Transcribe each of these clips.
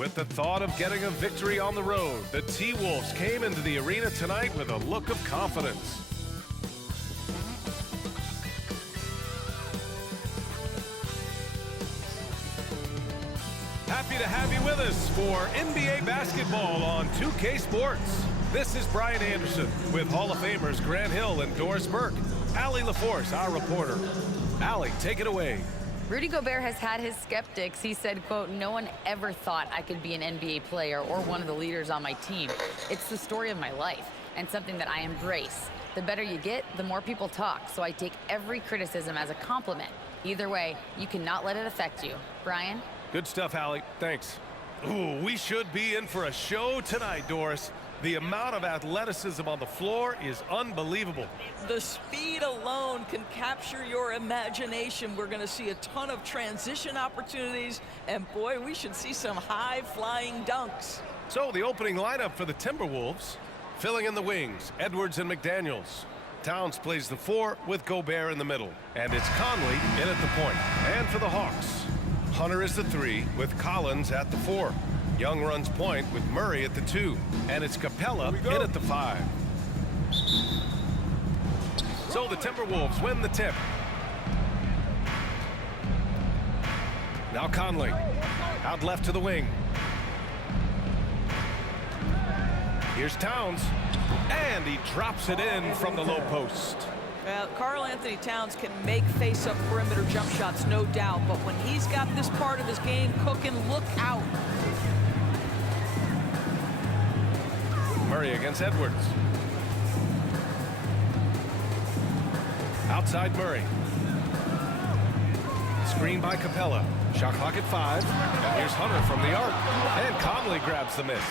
With the thought of getting a victory on the road, the T-Wolves came into the arena tonight with a look of confidence. Happy to have you with us for NBA basketball on 2K Sports. This is Brian Anderson with Hall of Famers Grant Hill and Doris Burke. Allie LaForce, our reporter. Allie, take it away. Rudy Gobert has had his skeptics. He said, quote, "No one ever thought I could be an NBA player or one of the leaders on my team. It's the story of my life and something that I embrace. The better you get, the more people talk, so I take every criticism as a compliment. Either way, you cannot let it affect you." Brian? Good stuff, Allie. Thanks. Ooh, we should be in for a show tonight, Doris. The amount of athleticism on the floor is unbelievable. The speed alone can capture your imagination. We're going to see a ton of transition opportunities, and boy, we should see some high-flying dunks. So the opening lineup for the Timberwolves, filling in the wings, Edwards and McDaniels. Towns plays the 4 with Gobert in the middle, and it's Conley in at the point. And for the Hawks, Hunter is the 3 with Collins at the 4. Young runs point with Murray at the 2, and it's Capella in at the 5. So the Timberwolves win the tip. Now Conley, out left to the wing. Here's Towns, and he drops it in from the low post. Well, Karl Anthony Towns can make face-up perimeter jump shots, no doubt, but when he's got this part of his game cooking, look out. Murray against Edwards. Outside Murray. Screen by Capella. Shot clock at 5. And here's Hunter from the arc. And Conley grabs the miss.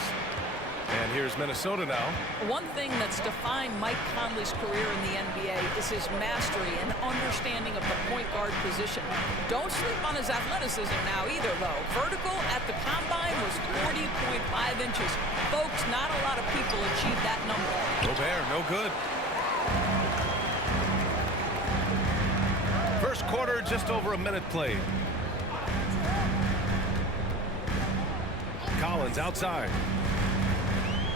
And here's Minnesota now. One thing that's defined Mike Conley's career in the NBA is his mastery and understanding of the point guard position. Don't sleep on his athleticism now either, though. Vertical at the combine was 40.5 inches. Folks, not a lot of people achieve that number. Gobert, no good. First quarter, just over a minute played. Collins outside.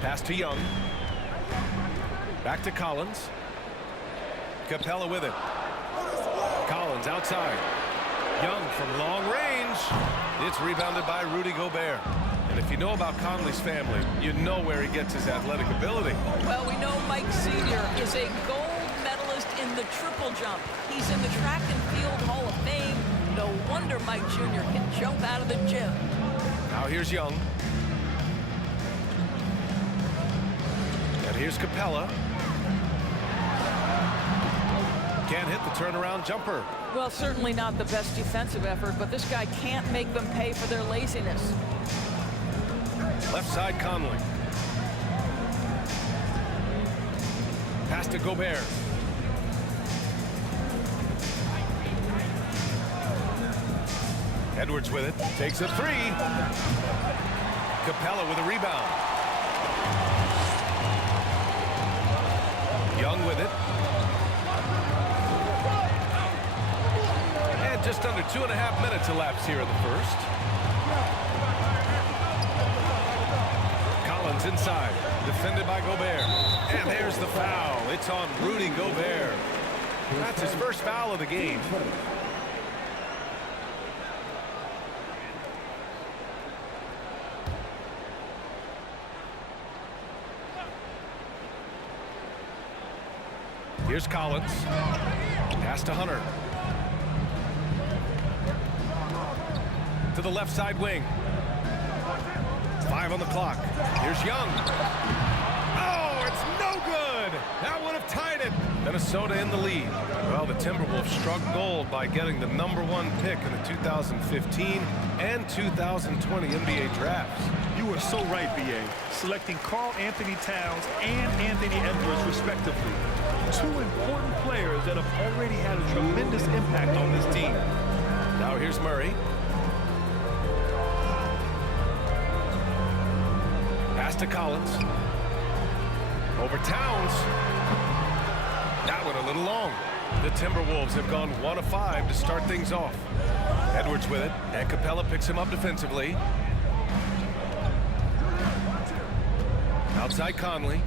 Pass to Young. Back to Collins. Capella with it. Collins outside. Young from long range. It's rebounded by Rudy Gobert. And if you know about Conley's family, you know where he gets his athletic ability. Well, we know Mike Sr. is a gold medalist in the triple jump. He's in the track and field Hall of Fame. No wonder Mike Jr. can jump out of the gym. Now here's Young. And here's Capella. Can't hit the turnaround jumper. Well, certainly not the best defensive effort, but this guy can't make them pay for their laziness. Left side Conley. Pass to Gobert. Edwards with it. Takes a 3. Capella with a rebound. Young with it. And just under 2.5 minutes elapsed here in the first. Collins inside, defended by Gobert. And there's the foul. It's on Rudy Gobert. That's his first foul of the game. Here's Collins. Pass to Hunter. To the left side wing. 5 on the clock. Here's Young. Oh, it's no good. That would have tied it. Minnesota in the lead. Well, the Timberwolves struck gold by getting the #1 pick in the 2015 and 2020 NBA drafts. You were so right, B.A. Selecting Karl Anthony Towns and Anthony Edwards, respectively. 2 important players that have already had a tremendous impact on this team. Now here's Murray. Pass to Collins. Over Towns. That one a little long. The Timberwolves have gone 1 of 5 to start things off. Edwards with it, and Capella picks him up defensively. Outside Conley.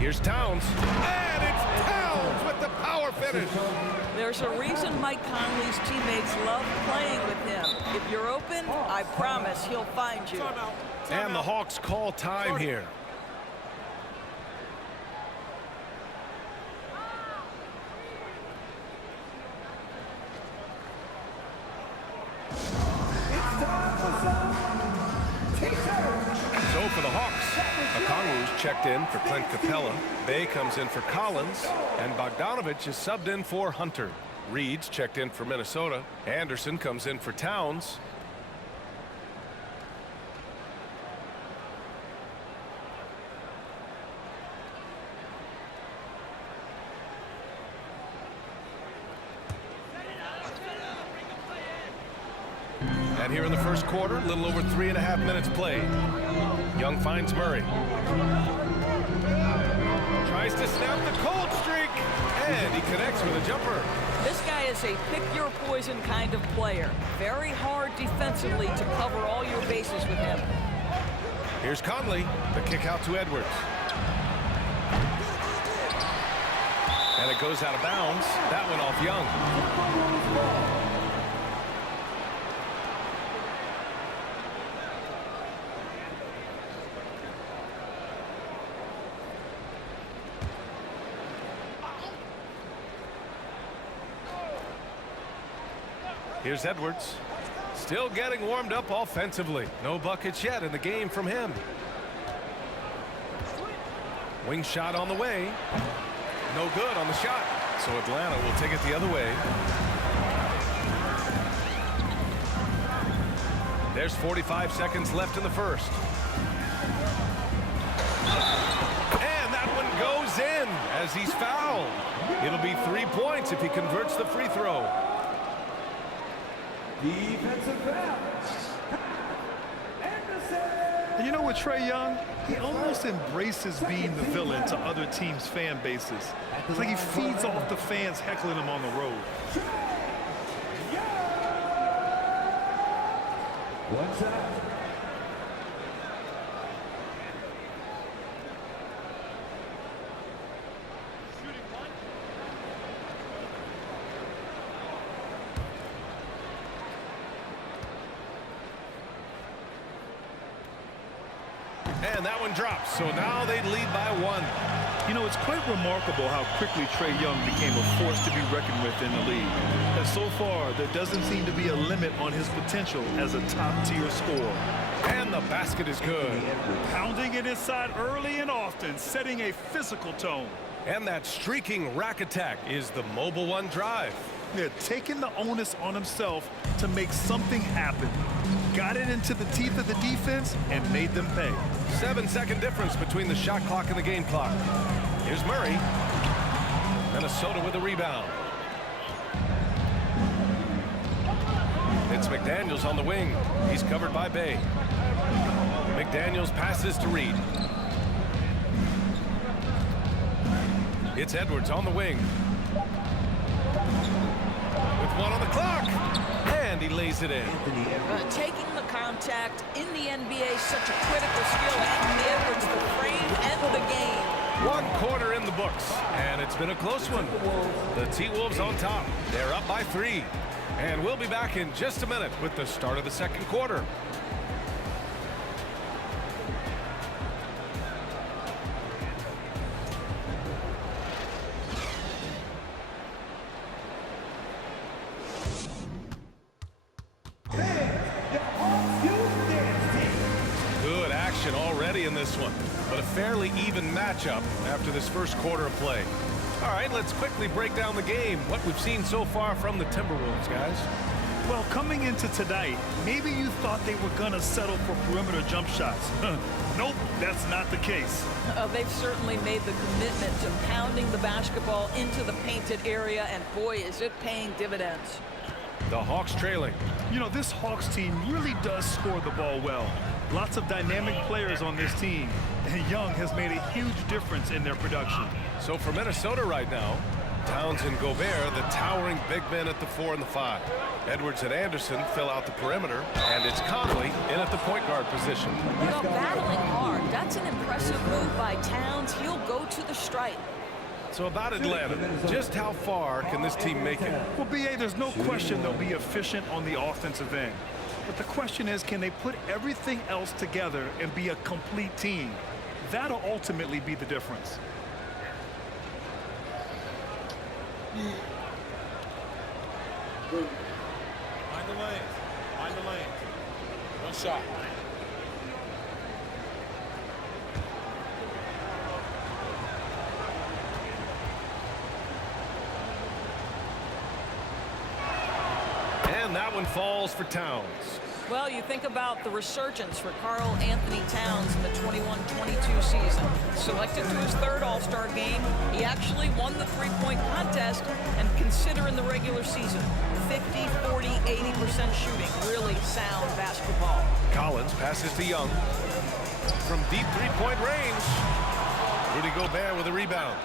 Here's Towns. And it's Towns with the power finish. There's a reason Mike Conley's teammates love playing with him. If you're open, I promise he'll find you. And the Hawks call time here. So for the Hawks, Okongwu's checked in for Clint Capella. Bay comes in for Collins. And Bogdanovich is subbed in for Hunter. Reed's checked in for Minnesota. Anderson comes in for Towns. And here in the first quarter, a little over 3.5 minutes played. Young finds Murray. Tries to snap the cold streak. And he connects with a jumper. This guy is a pick-your-poison kind of player. Very hard defensively to cover all your bases with him. Here's Conley. The kick out to Edwards. And it goes out of bounds. That went off Young. Here's Edwards. Still getting warmed up offensively. No buckets yet in the game from him. Wing shot on the way. No good on the shot. So Atlanta will take it the other way. There's 45 seconds left in the first. And that one goes in as he's fouled. It'll be 3 points if he converts the free throw. Defensive foul. And you know what, Trae Young? He almost embraces being the villain to other teams' fan bases. It's like he feeds off the fans heckling him on the road. One time. And that one drops, so now they lead by 1. You know, it's quite remarkable how quickly Trae Young became a force to be reckoned with in the league. And so far, there doesn't seem to be a limit on his potential as a top-tier scorer. And the basket is good. Pounding it inside early and often, setting a physical tone. And that streaking rack attack is the Mobile One drive. They're taking the onus on himself to make something happen. Got it into the teeth of the defense and made them pay. 7-second difference between the shot clock and the game clock. Here's Murray. Minnesota with a rebound. It's McDaniels on the wing. He's covered by Bay. McDaniels passes to Reed. It's Edwards on the wing. With 1 on the clock. And he lays it in. Taking the contact in the NBA is such a critical skill. Anthony Edwards, the frame and the game. 1 quarter in the books, and it's been a close one. The T-Wolves on top. They're up by 3. And we'll be back in just a minute with the start of the second quarter. Good action already in this one, but a fairly even matchup after this first quarter of play. All right, let's quickly break down the game. What we've seen so far from the Timberwolves, guys. Well, coming into tonight, maybe you thought they were going to settle for perimeter jump shots. Nope, that's not the case. They've certainly made the commitment to pounding the basketball into the painted area, and boy, is it paying dividends. The Hawks trailing. You know, this Hawks team really does score the ball well. Lots of dynamic players on this team, and Young has made a huge difference in their production. So for Minnesota right now, Towns and Gobert, the towering big men at the 4 and the 5. Edwards and Anderson fill out the perimeter, and it's Conley in at the point guard position. Well, battling hard. That's an impressive move by Towns. He'll go to the stripe. So about Atlanta, just how far can this team make it? Well, B.A., there's no question they'll be efficient on the offensive end. But the question is, can they put everything else together and be a complete team? That'll ultimately be the difference. Mind the lanes. Mind the lanes. One shot. And that one falls for Towns. Well, you think about the resurgence for Karl Anthony Towns in the 21-22 season. Selected to his 3rd All-Star game, he actually won the three-point contest, and consider in the regular season, 50, 40, 80% shooting. Really sound basketball. Collins passes to Young. From deep three-point range, Rudy Gobert with a rebound.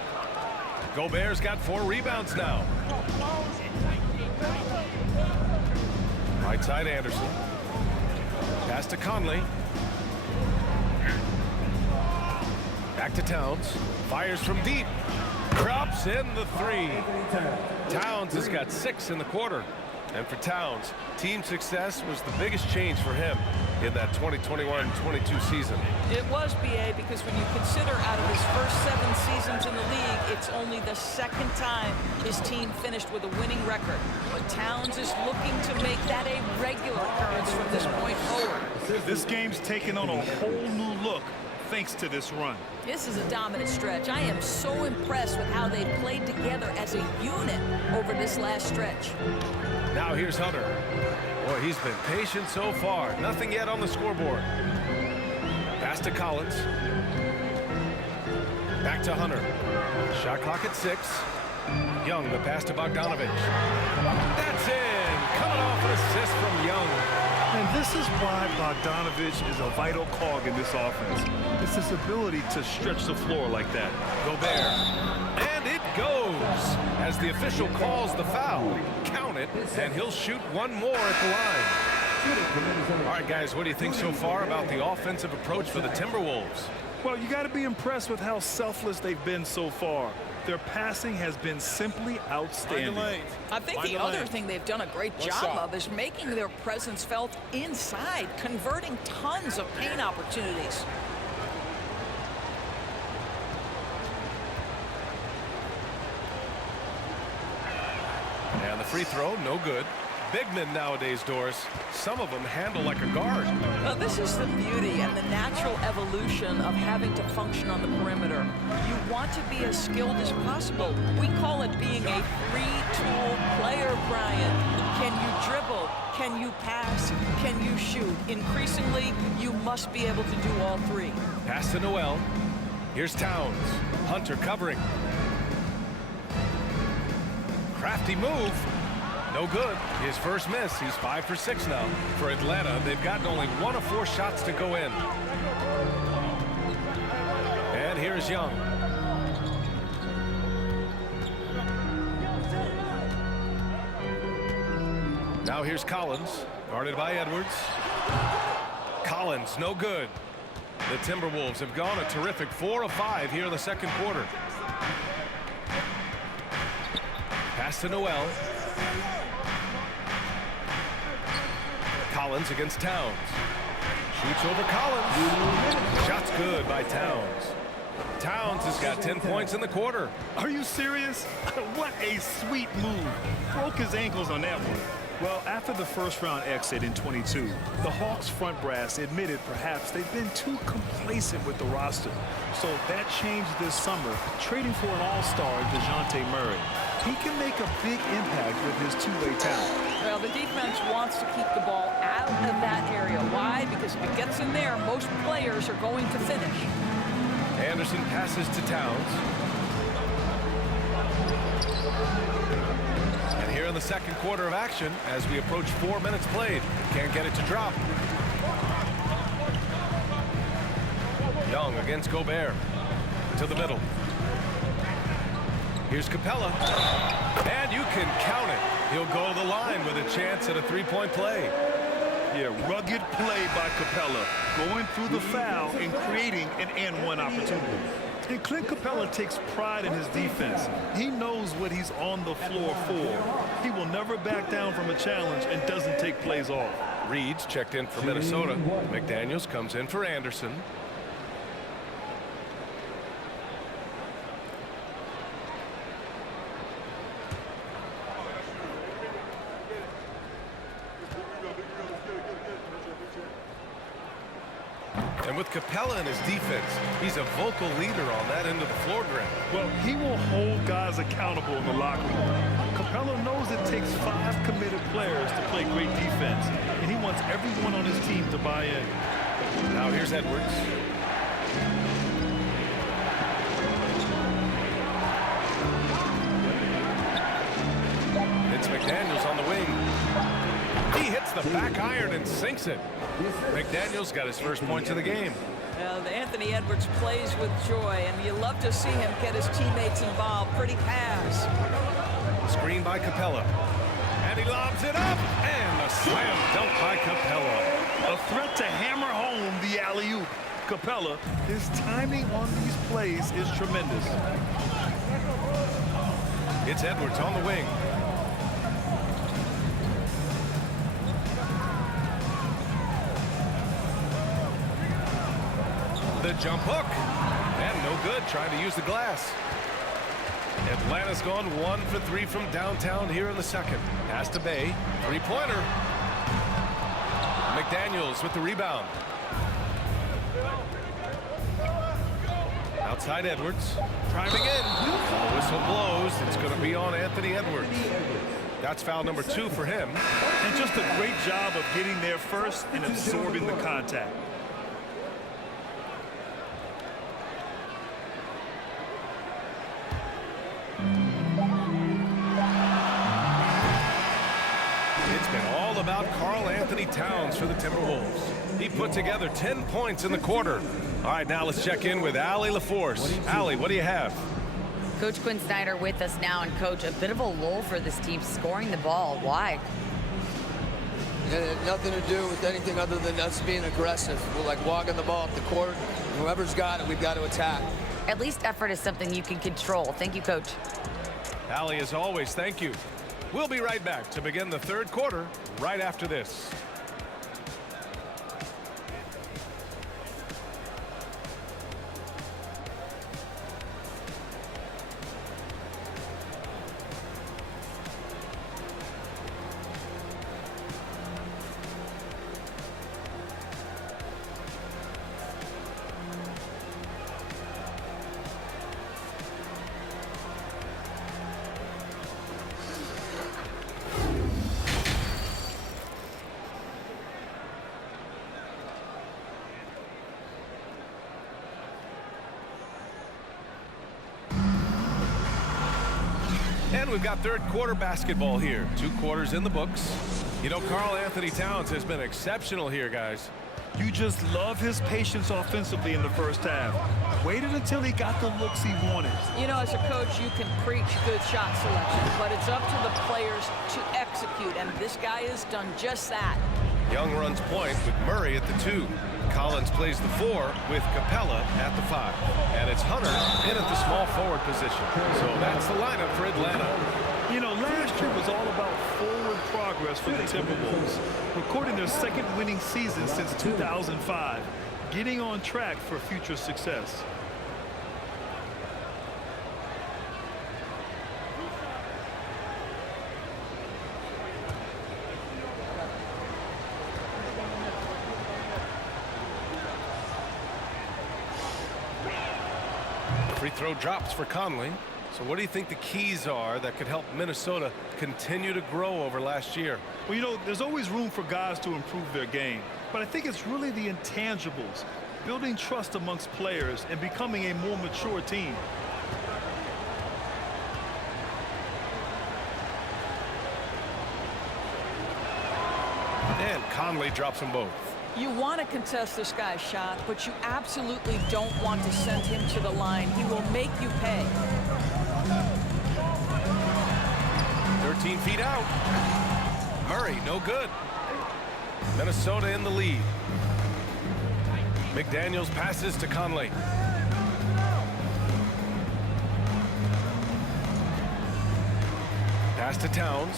Gobert's got 4 rebounds now. Right side Anderson. Pass to Conley. Back to Towns. Fires from deep. Drops in the 3. Towns has got 6 in the quarter. And for Towns, team success was the biggest change for him in that 2021-22 season. It was, B.A., because when you consider out of his first 7 seasons in the league, it's only the 2nd time his team finished with a winning record. But Towns is looking to make that a regular occurrence from this point forward. This game's taken on a whole new look thanks to this run. This is a dominant stretch. I am so impressed with how they played together as a unit over this last stretch. Now here's Hunter. Boy, he's been patient so far. Nothing yet on the scoreboard. Pass to Collins. Back to Hunter. Shot clock at 6. Young, the pass to Bogdanovich. That's in. Coming off an assist from Young. And this is why Bogdanovich is a vital cog in this offense. It's his ability to stretch the floor like that. Gobert. And it goes. As the official calls the foul. Count it, and he'll shoot one more at the line. All right, guys, what do you think so far about the offensive approach for the Timberwolves? Well, you got to be impressed with how selfless they've been so far. Their passing has been simply outstanding. I think the other thing they've done a great job of is making their presence felt inside, converting tons of paint opportunities. And the free throw, no good. Big men nowadays, Doris, some of them handle like a guard. Well, this is the beauty and the natural evolution of having to function on the perimeter. You want to be as skilled as possible. We call it being a three-tool player, Brian. Can you dribble? Can you pass? Can you shoot? Increasingly, you must be able to do all 3. Pass to Noel. Here's Towns. Hunter covering. Crafty move. No good. His first miss. He's 5 for 6 now. For Atlanta, they've gotten only 1 of 4 shots to go in. And here's Young. Now here's Collins, guarded by Edwards. Collins, no good. The Timberwolves have gone a terrific 4 of 5 here in the second quarter. Pass to Noel. Collins against Towns. Shoots over Collins. Shot's good by Towns. Towns has got 10 points in the quarter. Are you serious? What a sweet move. Broke his ankles on that one. Well, after the first-round exit in 22, the Hawks front brass admitted perhaps they've been too complacent with the roster. So that changed this summer, trading for an all-star, DeJounte Murray. He can make a big impact with his two-way talent. Well, the defense wants to keep the ball out of that area. Why? Because if it gets in there, most players are going to finish. Anderson passes to Towns. And here in the second quarter of action, as we approach 4 minutes played, can't get it to drop. Young against Gobert. To the middle. Here's Capella. And you can count it. He'll go to the line with a chance at a three-point play. Yeah, rugged play by Capella, going through the foul and creating an and-one opportunity. And Clint Capella takes pride in his defense. He knows what he's on the floor for. He will never back down from a challenge and doesn't take plays off. Reed's checked in for Minnesota. McDaniels comes in for Anderson. And with Capella in his defense, he's a vocal leader on that end of the floor ground. Well, he will hold guys accountable in the locker room. Capella knows it takes 5 committed players to play great defense, and he wants everyone on his team to buy in. Now here's Edwards. It's McDaniels on the wing. He hits the back iron and sinks it. McDaniels got his first points of the game. Well, Anthony Edwards plays with joy, and you love to see him get his teammates involved. Pretty pass. Screen by Capella. And he lobs it up. And a slam dunk by Capella. A threat to hammer home the alley-oop. Capella, his timing on these plays is tremendous. It's Edwards on the wing. The jump hook. And no good, trying to use the glass. Atlanta's gone 1 for 3 from downtown here in the second. Pass to Bay. Three-pointer. McDaniels with the rebound. Outside Edwards. Driving in. Whistle blows. It's going to be on Anthony Edwards. That's foul number 2 for him. And just a great job of getting there first and absorbing the contact. About Karl Anthony Towns for the Timberwolves. He put together 10 points in the quarter. All right, now let's check in with Allie LaForce. Allie, what do you have? Coach Quinn Snyder with us now, and Coach, a bit of a lull for this team scoring the ball. Why? It had nothing to do with anything other than us being aggressive. We're like walking the ball up the court. Whoever's got it, we've got to attack. At least effort is something you can control. Thank you, Coach. Allie, as always, thank you. We'll be right back to begin the third quarter right after this. And we've got third quarter basketball here. 2 quarters in the books. You know, Karl Anthony Towns has been exceptional here, guys. You just love his patience offensively in the first half. Waited until he got the looks he wanted. You know, as a coach, you can preach good shot selection, but it's up to the players to execute, and this guy has done just that. Young runs point with Murray at the 2. Collins plays the 4 with Capella at the 5. And it's Hunter in at the small forward position. So that's the lineup for Atlanta. You know, last year was all about forward progress for the Timberwolves, recording their 2nd winning season since 2005, getting on track for future success. Free throw drops for Conley. So what do you think the keys are that could help Minnesota continue to grow over last year? Well, you know, there's always room for guys to improve their game, but I think it's really the intangibles, building trust amongst players and becoming a more mature team. And Conley drops them both. You want to contest this guy's shot, but you absolutely don't want to send him to the line. He will make you pay. 14 feet out. Murray, no good. Minnesota in the lead. McDaniels passes to Conley. Pass to Towns.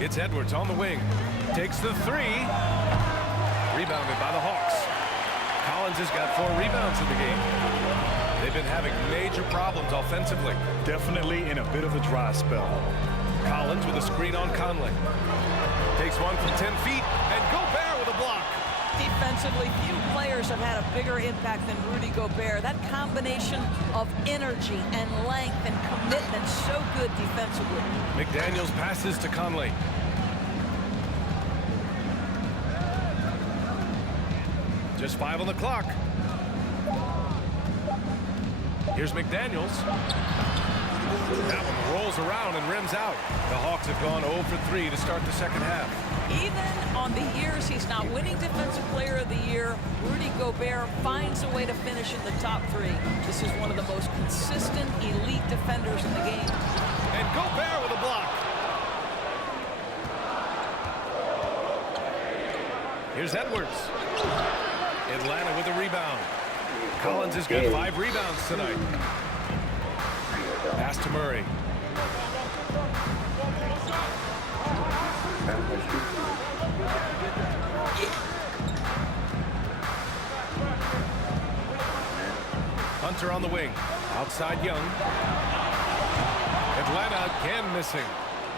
It's Edwards on the wing. Takes the three. Rebounded by the Hawks. Collins has got 4 rebounds in the game. They've been having major problems offensively. Definitely in a bit of a dry spell. Collins with a screen on Conley. Takes one from 10 feet, and Gobert with a block. Defensively, few players have had a bigger impact than Rudy Gobert. That combination of energy and length and commitment, so good defensively. McDaniels passes to Conley. Just 5 on the clock. Here's McDaniels. That one rolls around and rims out. The Hawks have gone 0 for 3 to start the second half. Even on the years he's not winning Defensive Player of the Year, Rudy Gobert finds a way to finish in the top 3. This is one of the most consistent, elite defenders in the game. And Gobert with a block. Here's Edwards. Atlanta with a rebound. Collins has got 5 rebounds tonight. Pass to Murray. Hunter on the wing. Outside Young. Atlanta again missing.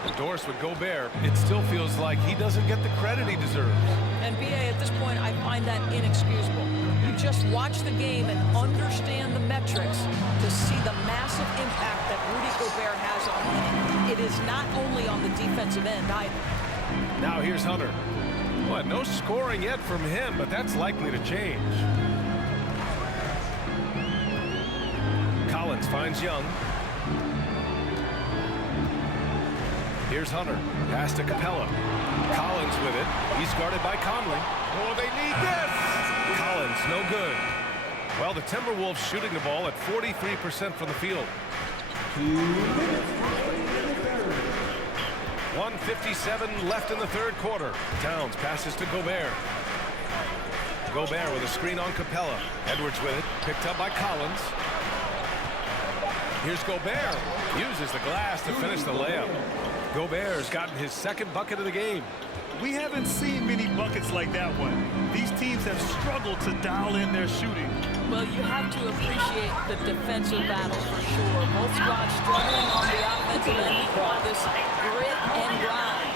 Endorsed with Gobert. It still feels like he doesn't get the credit he deserves. And B.A., at this point, I find that inexcusable. You just watch the game and understand the metrics to see the massive impact that Rudy Gobert has on winning. It is not only on the defensive end either. Now here's Hunter. What, no scoring yet from him, but that's likely to change. Collins finds Young. Here's Hunter. Pass to Capella. Collins with it. He's guarded by Conley. Oh, they need this! Collins, no good. Well, the Timberwolves shooting the ball at 43% from the field. 1:57 left in the third quarter. Towns passes to Gobert. Gobert with a screen on Capella. Edwards with it. Picked up by Collins. Here's Gobert. Uses the glass to finish the layup. Gobert's gotten his second bucket of the game. We haven't seen many buckets like that one. These teams have struggled to dial in their shooting. Well, you have to appreciate the defensive battle for sure. Both squads struggling on the offensive end. We call this grit and grind.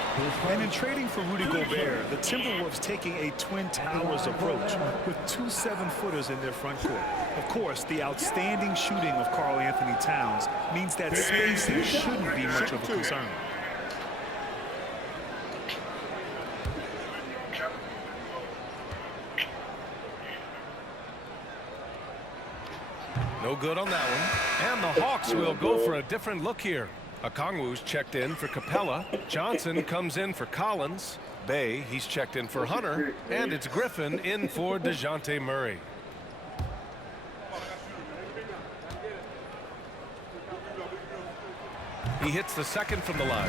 And in trading for Rudy Gobert, the Timberwolves taking a Twin Towers approach with 2 7-footers in their front court. Of course, the outstanding shooting of Karl Anthony Towns means that spacing shouldn't be much of a concern. No good on that one. And the Hawks will go for a different look here. Okongwu's checked in for Capella. Johnson comes in for Collins. Bay, he's checked in for Hunter. And it's Griffin in for DeJounte Murray. He hits the second from the line.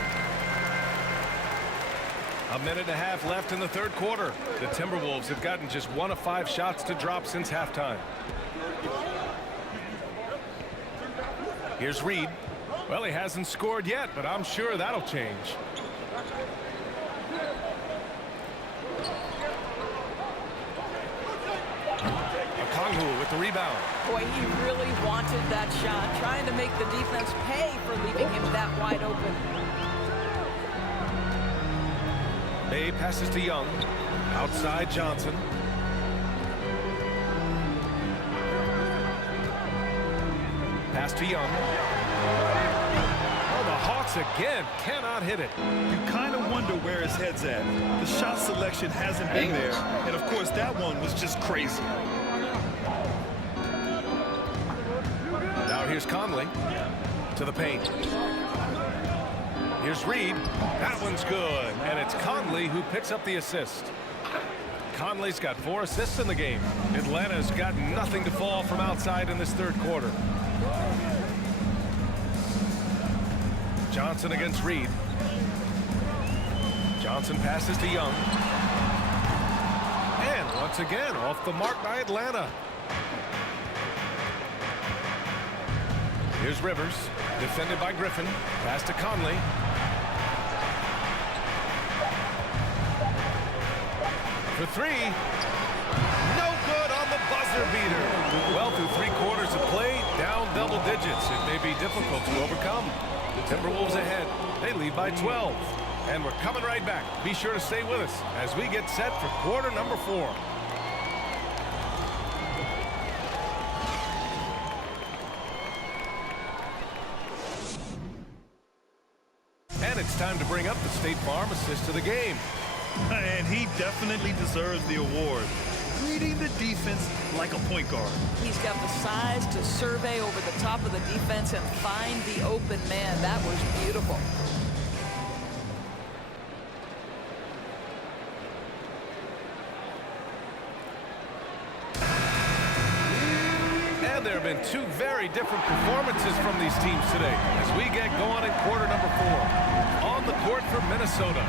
A minute and a half left in the third quarter. The Timberwolves have gotten just 1 of 5 shots to drop since halftime. Here's Reed. Well, he hasn't scored yet, but I'm sure that'll change. Okongwu with the rebound. Boy, he really wanted that shot, trying to make the defense pay for leaving him that wide open. Bay passes to Young. Outside Johnson. Pass to Young. Oh, the Hawks again cannot hit it. You kind of wonder where his head's at. The shot selection hasn't been there. And, of course, that one was just crazy. Now here's Conley to the paint. Here's Reed. That one's good. And it's Conley who picks up the assist. Conley's got 4 assists in the game. Atlanta's got nothing to fall from outside in this third quarter. Johnson against Reed. Johnson passes to Young. And once again, off the mark by Atlanta. Here's Rivers, defended by Griffin. Pass to Conley. For three. No good on the buzzer beater. Well, through 3 quarters of play, down double digits. It may be difficult to overcome. The Timberwolves ahead. They lead by 12. And we're coming right back. Be sure to stay with us as we get set for quarter number 4. And it's time to bring up the State Farm assist of the game. And he definitely deserves the award. Reading the defense like a point guard. He's got the size to survey over the top of the defense and find the open man. That was beautiful. And there have been 2 very different performances from these teams today as we get going in quarter number 4. On the court for Minnesota.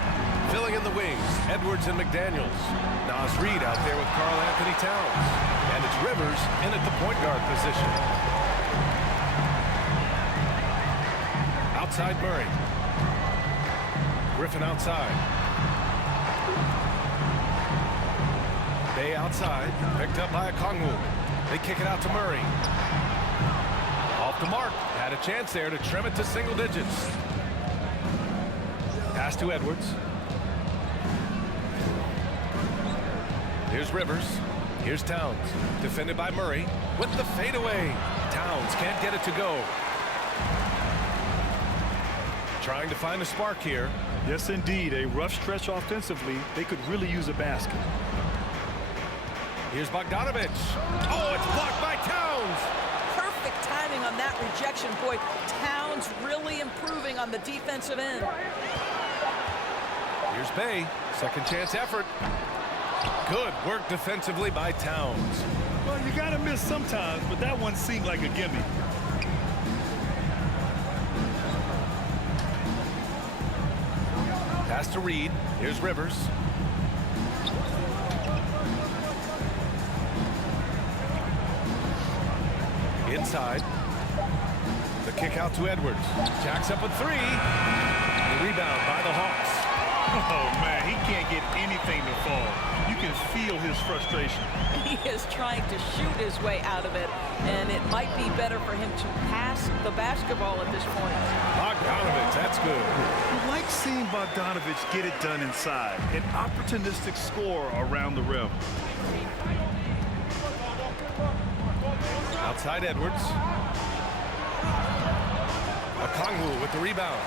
Filling in the wings, Edwards and McDaniels. Nas Reed out there with Karl Anthony Towns. And it's Rivers in at the point guard position. Outside Murray. Griffin outside. Bay outside, picked up by Okongwu. They kick it out to Murray. Off the mark, had a chance there to trim it to single digits. Pass to Edwards. Here's Rivers. Here's Towns. Defended by Murray with the fadeaway. Towns can't get it to go. Trying to find a spark here. Yes, indeed. A rough stretch offensively. They could really use a basket. Here's Bogdanovich. Oh, it's blocked by Towns. Perfect timing on that rejection. Boy, Towns really improving on the defensive end. Here's Bay. Second chance effort. Good work defensively by Towns. Well, you got to miss sometimes, but that one seemed like a gimme. Pass to Reed. Here's Rivers. Inside. The kick out to Edwards. Jacks up a 3. The rebound by the Hawks. Oh, man, he can't get anything to fall. You can feel his frustration. He is trying to shoot his way out of it, and it might be better for him to pass the basketball at this point. Bogdanovich, that's good. You like seeing Bogdanovich get it done inside. An opportunistic score around the rim. Outside Edwards. Okongwu with the rebound.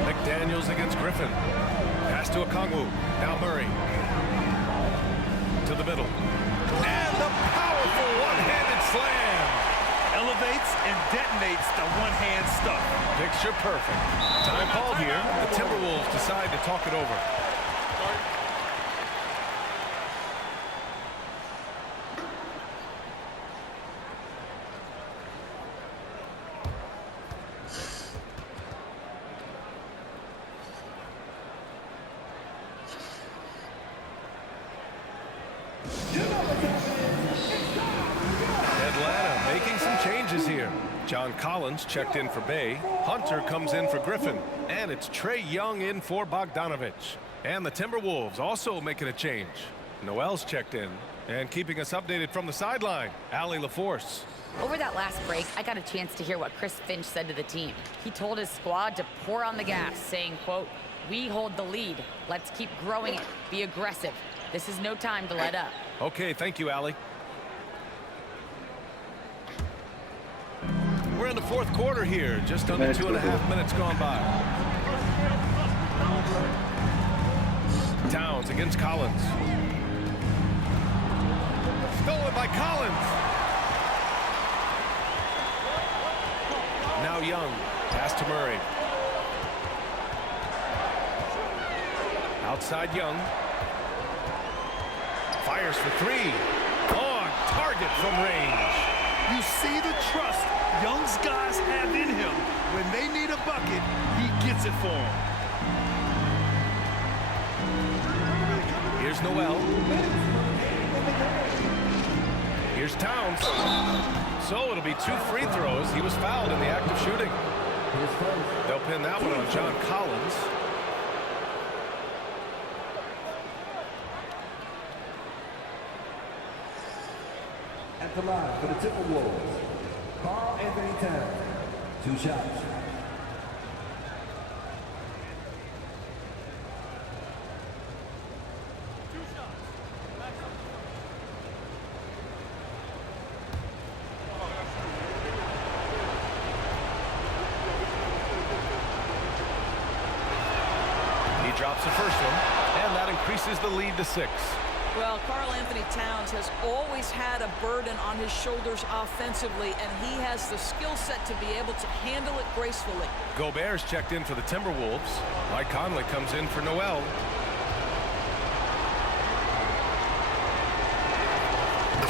McDaniels against Griffin. Pass to Okongwu. Now Murray. To the middle. And the powerful one-handed slam. Elevates and detonates the one-hand stuff. Picture perfect. Time called here. The Timberwolves decide to talk it over. Atlanta making some changes here. John Collins checked in for Bay. Hunter comes in for Griffin. And it's Trae Young in for Bogdanovich. And the Timberwolves also making a change. Noel's checked in. And keeping us updated from the sideline, Allie LaForce. Over that last break, I got a chance to hear what Chris Finch said to the team. He told his squad to pour on the gas, saying, quote, "We hold the lead. Let's keep growing it. Be aggressive. This is no time to let up." Okay, thank you, Allie. We're in the 4th quarter here. Just under 2.5 minutes gone by. Towns against Collins. Stolen by Collins. Now Young. Pass to Murray. Outside Young. Fires for 3. On target from range. You see the trust Young's guys have in him. When they need a bucket, he gets it for them. Here's Noel. Here's Towns. So it'll be 2 free throws. He was fouled in the act of shooting. They'll pin that one on John Collins. At the line for the Timberwolves, Carl Anthony Towns. 2 shots. He drops the first one, and that increases the lead to 6. Well, Karl Anthony Towns has always had a burden on his shoulders offensively, and he has the skill set to be able to handle it gracefully. Gobert's checked in for the Timberwolves. Mike Conley comes in for Noel.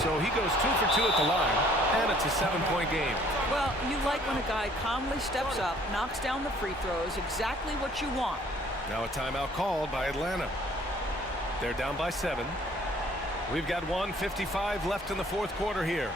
So he goes 2 for 2 at the line, and it's a 7-point game. Well, you like when a guy calmly steps up, knocks down the free throws, exactly what you want. Now a timeout called by Atlanta. They're down by 7. We've got 1:55 left in the 4th quarter here.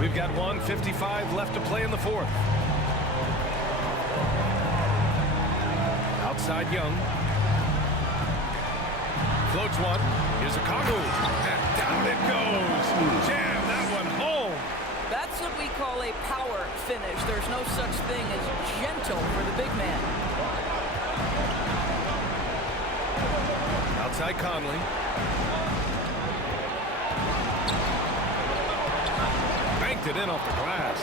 We've got 1:55 left to play in the 4th. Outside Young. Floats one. Here's a Congo. And down it goes. Jam that one home. That's what we call a power finish. There's no such thing as gentle for the big man. Outside Conley. Banked it in off the glass.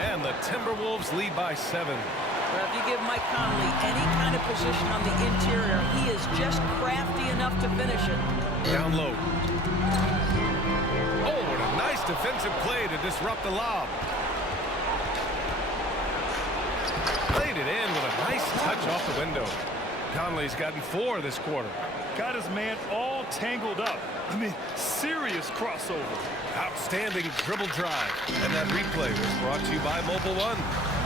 And the Timberwolves lead by 7. Well, if you give Mike Conley any kind of position on the interior, he is just crafty enough to finish it. Down low. Oh, what a nice defensive play to disrupt the lob. Played it in with a nice touch off the window. Conley's gotten 4 this quarter. Got his man all tangled up. I mean, serious crossover. Outstanding dribble drive. And that replay was brought to you by Mobile One.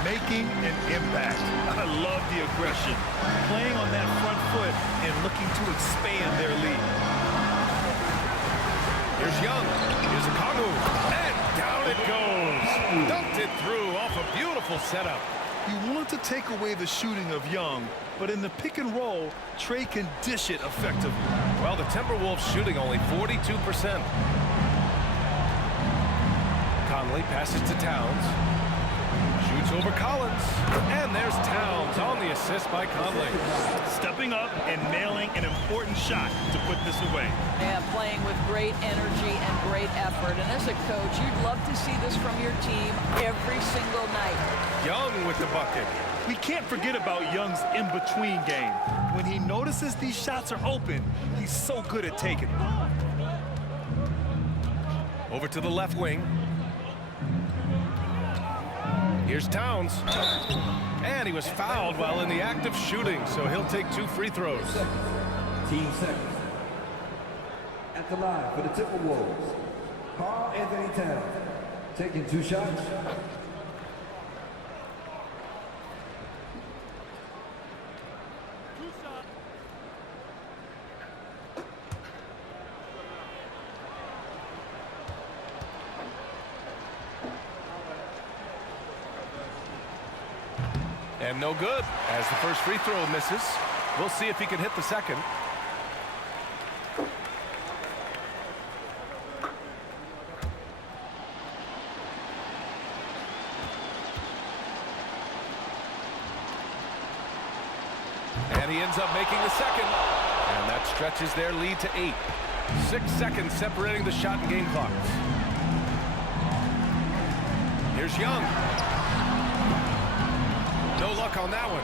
Making an impact. I love the aggression. Playing on that front foot and looking to expand their lead. Here's Young. Here's a Kongu. And down it goes. Dunked it through off a beautiful setup. You want to take away the shooting of Young, but in the pick and roll, Trey can dish it effectively. Well, the Timberwolves shooting only 42%. Conley passes to Towns. Shoots over Collins. And there's Towns on the assist by Conley. Stepping up and nailing an important shot to put this away. Yeah, playing with great energy and great effort. And as a coach, you'd love to see this from your team every single night. Young with the bucket. We can't forget about Young's in-between game. When he notices these shots are open, he's so good at taking them. Over to the left wing. Here's Towns. And he was fouled while in the act of shooting, so he'll take 2 free throws. Team second. At the line for the Timberwolves, Karl Anthony Towns, taking 2 shots. And no good, as the first free throw misses. We'll see if he can hit the second. And he ends up making the second. And that stretches their lead to 8. 6 seconds separating the shot and game clocks. Here's Young. No luck on that one.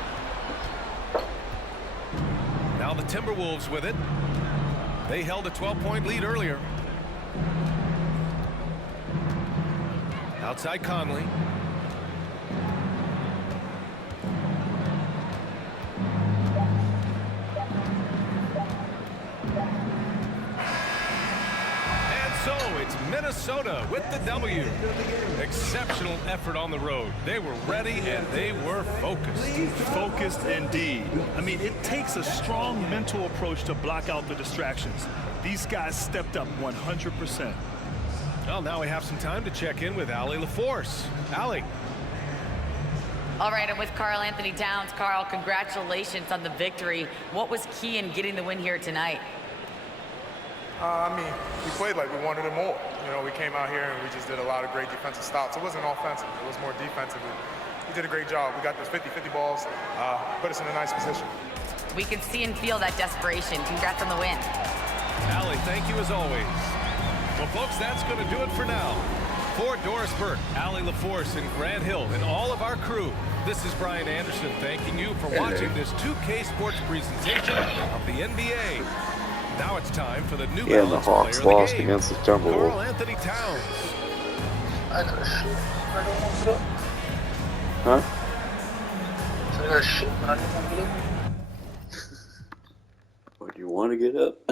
Now the Timberwolves with it. They held a 12-point lead earlier. Outside Conley. And so it's Minnesota with the W. Exceptional effort on the road. They were ready and they were focused. Focused indeed. I mean, it takes a strong mental approach to block out the distractions. These guys stepped up 100%. Well, now we have some time to check in with Allie LaForce. Allie. All right, I'm with Karl Anthony Towns. Karl, congratulations on the victory. What was key in getting the win here tonight? I mean, we played like we wanted it more. You know, we came out here and we just did a lot of great defensive stops. It wasn't offensive. It was more defensive. We did a great job. We got those 50-50 balls, put us in a nice position. We can see and feel that desperation. Congrats on the win. Allie, thank you as always. Well, folks, that's going to do it for now. For Doris Burke, Allie LaForce, and Grant Hill, and all of our crew, this is Brian Anderson thanking you for watching this 2K Sports presentation of the NBA. Now it's time for the New Yeah, Balance the Hawks player of lost the game, against the Timberwolves. Karl Anthony Towns. Huh? Would you want to get up?